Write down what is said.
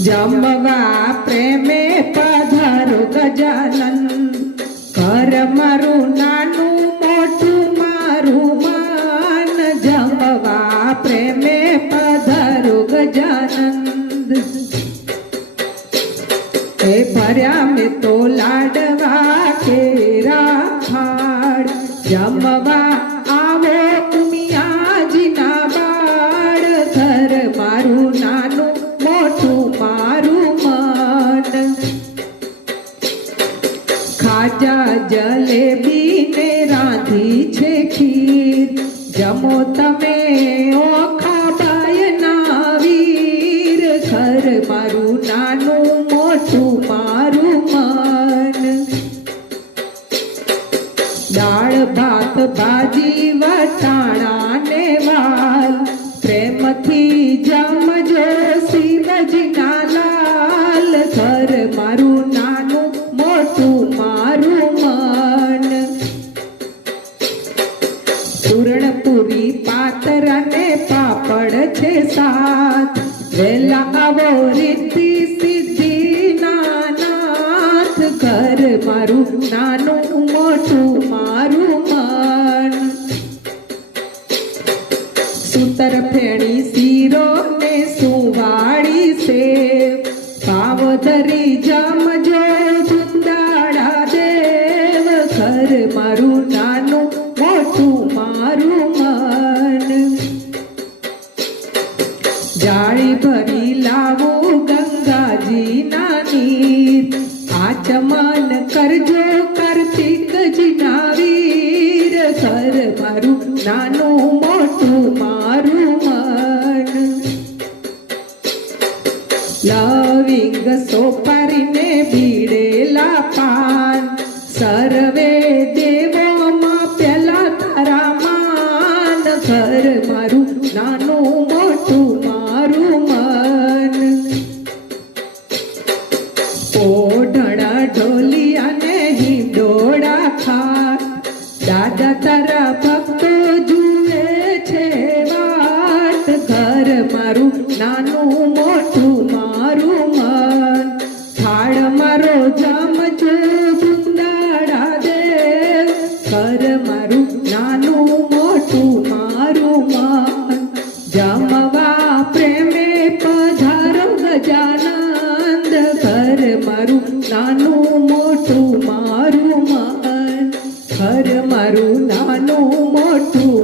જમવા પ્રેમે પધારો ગજાનન કર મારું નાનું મોટું મારું માન જમવા પ્રેમે પધારો ગજાનંદ એ ભર્યા મેં તો લાડવા કેરા ફાડ જમવા આવો ખાજા જલેબી ને રાંધી છે ખીર જમો તમે ઓખા બાયના વીર ઘર મારું નાનું મોટું મારું મન દાળ ભાત ભાજી વટાણા ને વાલ પ્રેમથી જમજો પૂરણપુરી પાતર અને પાપડ છે સાથ વેલા આવો રીતિ સિદ્ધિ નાથ ઘર મારું નાનું મોટું મારું મન સૂતર ફેણી શીરો ને સુવાળી સેવ ભાવ ધરી જમજો સુંદાળા દેવ ઘર મારું નાનું ભરી લાવો ગંગાજીના નીર. આચમાન ચમાલ કરજો કાર્તિકજીના વીર. સર મારું, નાનું, મોટું, મારું મન. લવિંગ સોપારીને ભીડે નાનું મોઠું મારું મન. થાળ મારો જામ છે સુંદાડા દે. કર મારું નાનું મોઠું મારું મન. જમવા પ્રેમે પધારો ગજાનંદ. કર મારું નાનું મોઠું મારું મન. કર મારું નાનું મોઠું